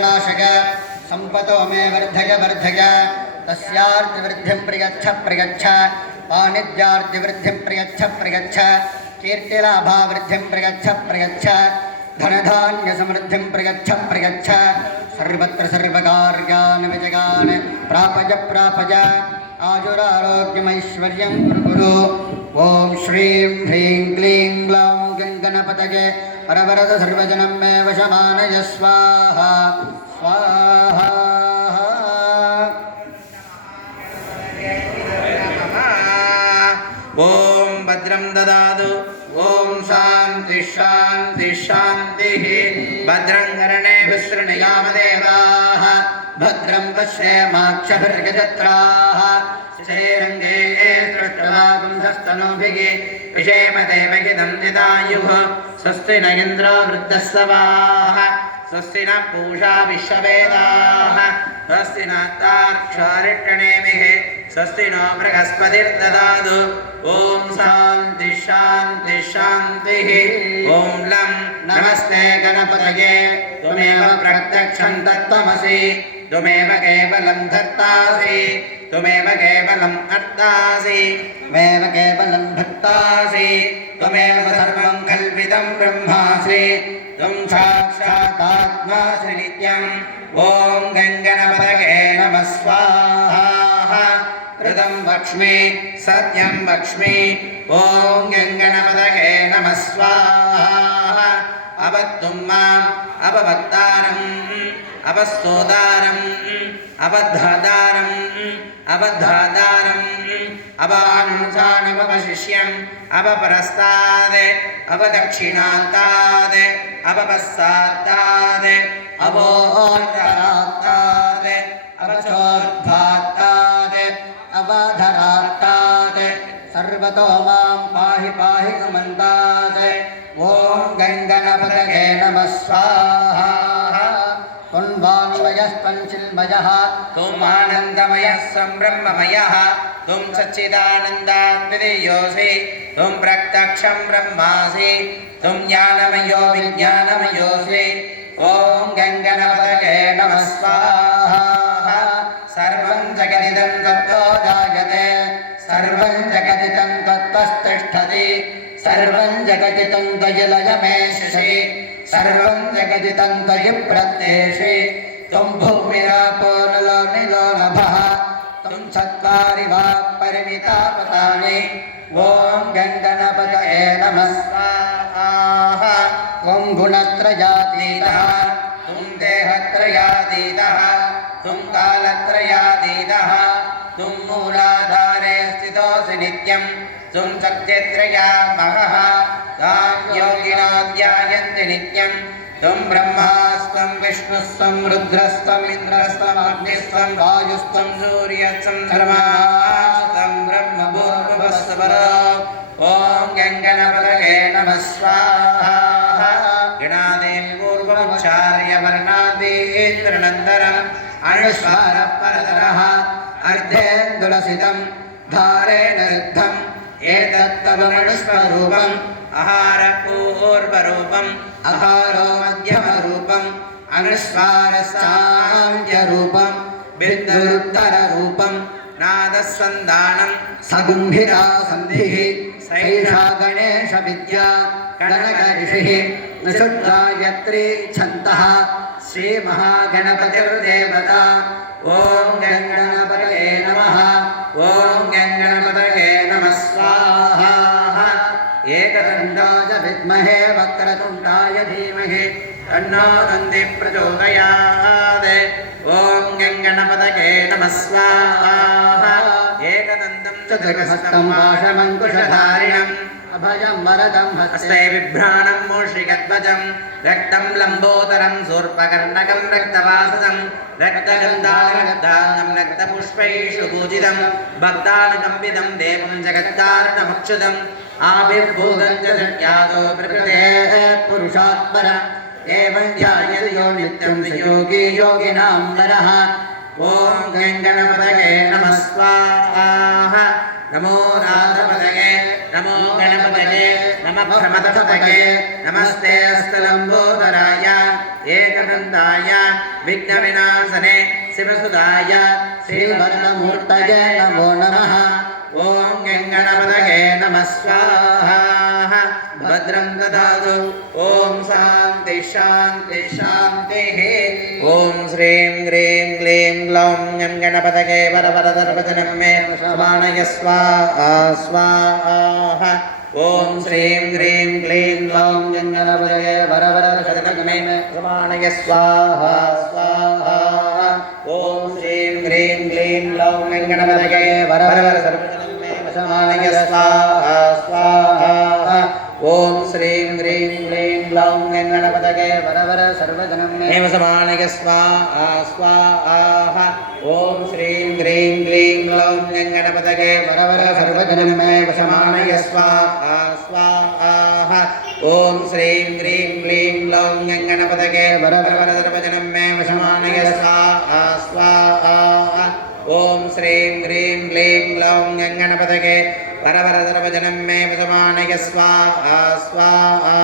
दुरितनाशक सम्पतो मे वर्धय वर्धय तस्यार्थिवृद्धिं प्रयच्छ प्रयच्छ वाणिज्यार्थिवृद्धिं प्रयच्छ प्रयच्छ, कीर्तिलाभावृद्धिं प्रयच्छ प्रयच्छ, धनधान्यसमृद्धिं प्रयच्छ प्रयच्छ, सर्वत्र सर्वकार्यान् विजयान् प्रापज प्रापज आजुरारोग्यमैश्वर्यं कुरु कुरु। ॐ श्रीं ह्रीं क्लीं ग्लौं गङ्गणपतये वरवरद सर्वजनं मे वशमानय स्वाहा स्वाहा ॐ भद्रं ददातु ॐ शान्ति शान्ति शान्तिः भद्रं करणे विसृणयामदेवाः भद्रं पश्येमाक्षभिर्गजत्राः शरीरङ्गे सृष्टवा पुंसस्तनोभिः विषेमदेवगिदं निदायुः स्वस्ति न इन्द्रो वृद्धस्सवाः स्वस्ति न पूषा विश्ववेदाः स्वस्ति नाक्षारिणेमिः स्वस्ति नो बृहस्पतिर्ददातु ॐ शान्ति शान्ति शान्तिः ॐ लं नमस्ते गणपतये त्वमेव प्रत्यक्षं दत्तमसि त्वमेव केवलं धत्तासि त्वमेव केवलम् अर्थासि त्वमेव केवलं भक्तासि त्वमेव सर्वं कल्पितं ब्रह्मासि त्वं साक्षादात्मासि नित्यम् ॐ गङ्गणपतये नमः स्वाहा ऋतं वक्ष्मि सत्यं वक्ष्मि ॐ गङ्गणपतये नमः स्वाहा अवत्तुं माम् अपवक्तारम् अपस्तोतारम् अबद्धादारम् अबद्धादारम् अवानुसानवशिष्यम् अपपरस्ताद् अवदक्षिणान्ताद् अपपश्चात्ताद् अवोत्तरात्ताद् अपचोद्धात्तात् अवधरात्तात् सर्वतो मां पाहि पाहि सुमन्तात् ॐ गङ्गणपतये नमः स्वाहा त्वन्वाङ्मयस्पञ्चिन्मयः त्वम् आनन्दमयः सम्ब्रह्ममयः त्वं सच्चिदानन्दाद्वितीयोऽसि त्वं प्रत्यक्षं ब्रह्मासि त्वं ज्ञानमयो विज्ञानमयोऽसि ॐ गङ्गणपतये नमः स्वाहा सर्वं जगदिदं तत्तो जायते सर्वं जगदिदं तत्त्वस्तिष्ठति सर्वं जगदिदं त्वयिलयमेशि सर्वं जगदिदं त्वयि प्रत्येषि त्वं भूमिरापो नलो नभः त्वं चत्वारि वा परिमिता पतानि ॐ गङ्गणपतये नमः। स्वाहा। त्वं गुणत्रयातीतः, त्वं देहत्रयातीतः, त्वं कालत्रयातीतः त्वं शक्तित्रयामहः तां योगिनो ध्यायन्ति नित्यं त्वं ब्रह्मास्त्वं विष्णुस्त्वं रुद्रस्त्वम् इन्द्रस्त्वमग्निस्त्वं वायुस्त्वं सूर्यस्त्वं धर्मास्त्वं ब्रह्मभूर्भुवस्वर ॐ गङ्गणपतये नमः स्वाहा गणादेवी पूर्वमुच्चार्य वर्णादीन्द्रनन्दरम् अनुस्वारः परतरः अर्धेन्दुलसितं धारेण रुद्धम् एतत्तव मनुष्वरूपम् अहारपूर्वरूपम् अहारो मध्यमरूपम् अनुस्वारसान्त्यरूपम् बिन्दुरुत्तररूपम् नादसन्धानम् सगुम्भिरा सन्धिः सैषा गणेशविद्या गणकऋषिः निषुद्गायत्री छन्तः श्रीमहागणपतिर्देवता ॐ गङ्गणपतये तन्नो नन्दी प्रचोदयात् ॐ गङ्गणपतये नमः स्वाहा एकदन्तं चतुर्हस्तं पाशमङ्कुशधारिणम् अभयं वरदं हस्ते हस्ते बिभ्राणं मूषिकध्वजं रक्तं लम्बोदरं शूर्पकर्णकं रक्तवासदं रक्तगन्धारगन्धाङ्गं रक्तपुष्पैषु पूजितं भक्तानुकम्पितं देवं जगत्कारणमक्षुदम् आविर्भूतं च जट्यादो प्रकृते पुरुषात्पर एवं ध्यायति यो नित्यं स योगी योगिनां नरः ॐ गङ्गणपतये नमः स्वाहा नमो राधपतये नमो गणपतये नमः प्रमदपतये नमस्ते अस्तलम्बोदराय एकदन्ताय विघ्नविनाशने शिवसुताय श्रीवर्णमूर्तये नमो नमः ॐ गङ्गणपतये नमः स्वाहा భద్రం దదాదు ఓం శాంతి శాంతి శాంతి. ఓం శ్రీం హ్రీం క్లీం గ్లౌం గం గణపతగే వరవరదర్వదనం మే ప్రసవాణయ స్వాహా స్వాహా. ఓం శ్రీం హ్రీం క్లీం గ్లౌం గం గణపతగే వరవరదర్వదనం మే ప్రసవాణయ స్వాహా స్వాహా. ఓం శ్రీం హ్రీం క్లీం గ్లౌం గం గణపతగే వరవరదర్వదనం మే ప్రసవాణయ స్వాహా స్వాహా. ஓம் ஸ்ரீம் ஹ்ரீம் க்ளீம் க்ளௌம் வெங்கடபதகே வரவர சர்வஜனமே சமானக ஸ்வா ஆ ஸ்வா ஆஹ ஓம் ஸ்ரீம் ஹ்ரீம் க்ளீம் க்ளௌம் வெங்கடபதகே வரவர சர்வஜனமே சமானக ஸ்வா ஆ ஸ்வா ஆஹ ஓம் ஸ்ரீம் ஹ்ரீம் க்ளீம் க்ளௌம் வெங்கடபதகே வரவர சர்வஜனமே சமானக ஸ்வா ஆ ஸ்வா ஆஹ ஓம் ஸ்ரீம் ஹ்ரீம் க்ளீம் க்ளௌம் வெங்கடபதகே सर्वजनं मे वशमानय स्वाहा स्वाहा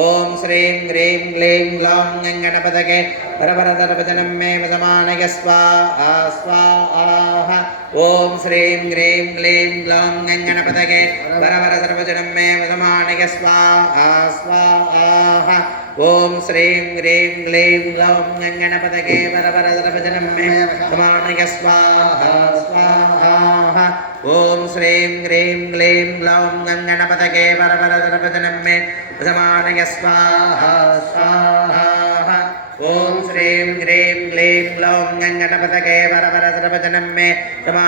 ॐ श्रीं ह्रीं क्लीं ग्लौं गङ्गणपतये वरवर सर्वजनं मे वशमानय स्वाहा स्वाहा ॐ श्रीं ह्रीं क्लीं ग्लौं गङ्गणपतये वरवर सर्वजनं मे वशमानय स्वाहा स्वाहा ॐ श्रीं ह्रीं क्लीं ग्लौं गङ्गणपतये वरवर सर्वजनं मे वशमानय स्वाहा स्वाहा ఓం శ్రీం హ్రీం గ్లీం గ్లౌం గం గణపతకే పరపరదనపదనం మే ప్రథమానయ స్వాహ స్వాహ ఓం శ్రీం హ్రీం గ్లీం గ్లౌం గం గణపతకే పరపరదనపదనం